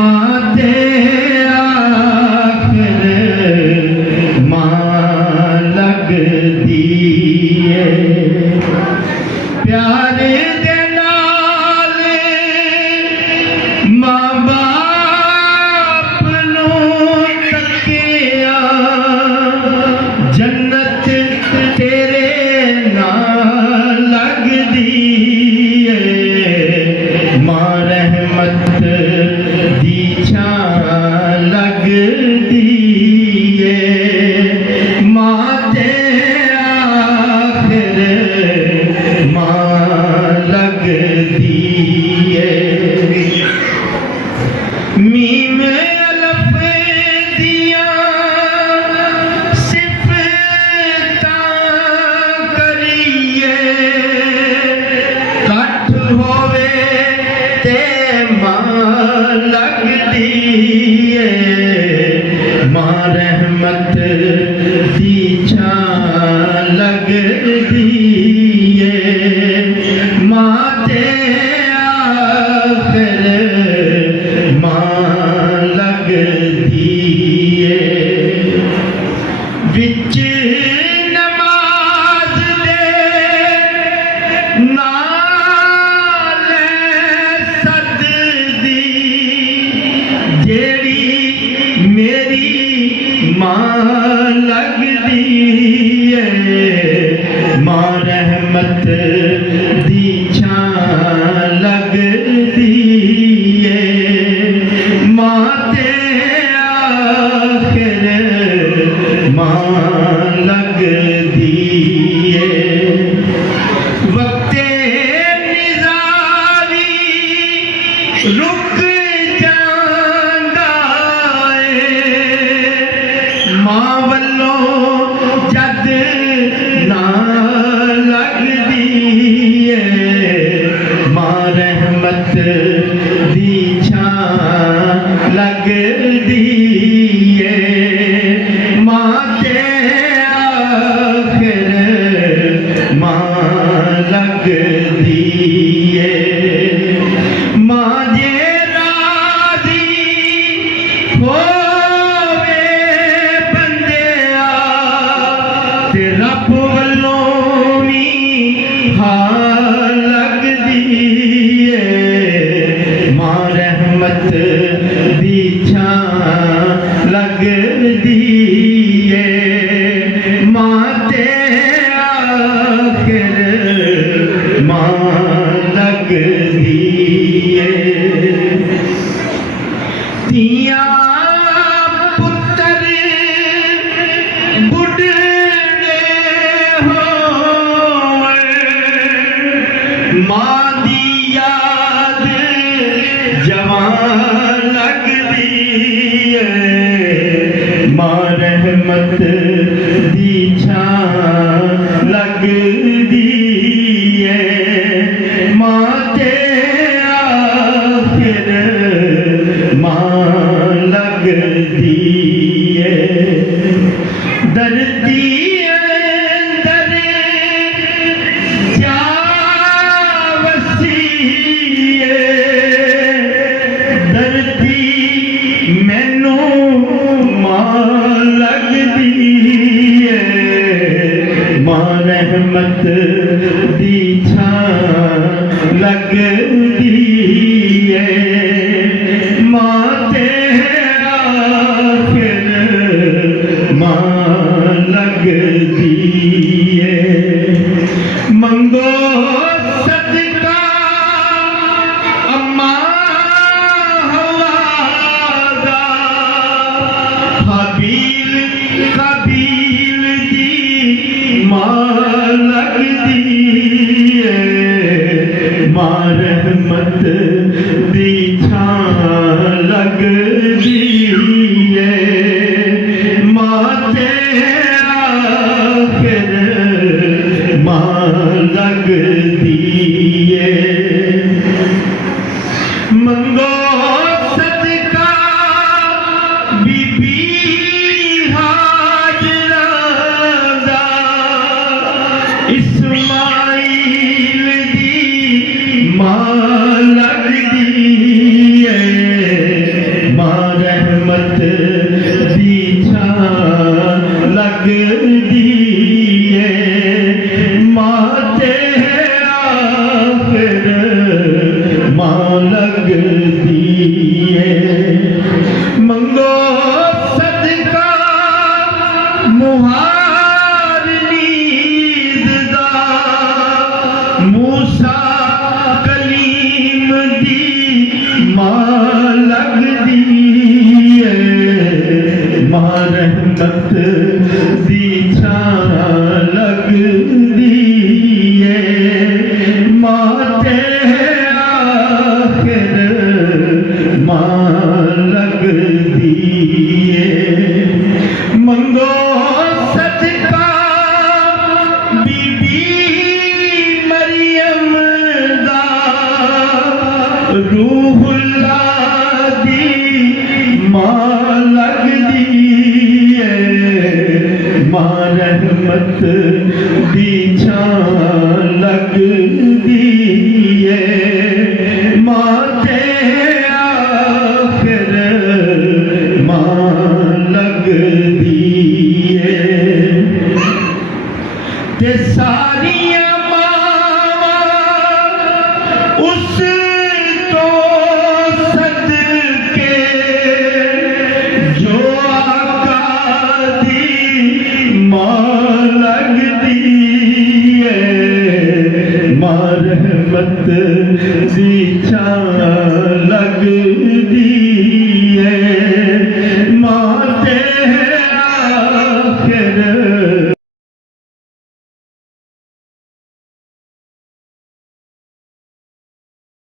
आते आखिर मां लगदी है प्यारे दे नाल मां बाप नूं तकिया जन्नत तेरे नाल लगदी है मां रहमत दी छां लगदी है मां ते आखिर मां लगदी है मीम अलफ दियां सिफतां करिए कठ होवे ते मां लगदी है मां रहमत दी छां लगदी है मां ते आखिर मां लगदी है विच नमाज दे नाल सजदी जेड़ी मेरी मां लगदी है मां रहमत दी छां लगदी है मां ते आखिर मां लगदी है वक्ते निज़ारी रुक जांदा है मां वल्लों जद ना लगदी है मां रहमत दी छां लगदी है मां ते आखिर मां लगदी है मां जे राज़ी होवे बंदिया ते रब वल्लों भी हां लगदी है मां रहमत दी छां लगदी है मां ते आखिर मां लगदी है तियां पुत्तर बुढ़े होए मां दी याद जवान लगदी है मां रहमत दी छां लगदी है मां ते आखिर मां लगदी है धरती अंदर जा वसी धरती मैनू मां लगदी है मां रहमत दी छां लगदी है मां ते आखिर मां लगदी है मंगो सदका अम्मा हवा दा हबील कबील दी मां लगदी है मां रहमत दी छां लगदी है मां ते आखिर मां लगदी है मंगो सदका बीबी हाजरा दा इस्माइल दी मां लगदी लगदी है मंगो सदका बीबी मरियम दा रूहुल्ला दी मां लगदी है मां रहमत दी छां लगदी है मां ते आखिर मां लगदी है ते सारियां मावां उस तो सदके जो आका दी मां लगदी है मां रहमत दी छां लगदी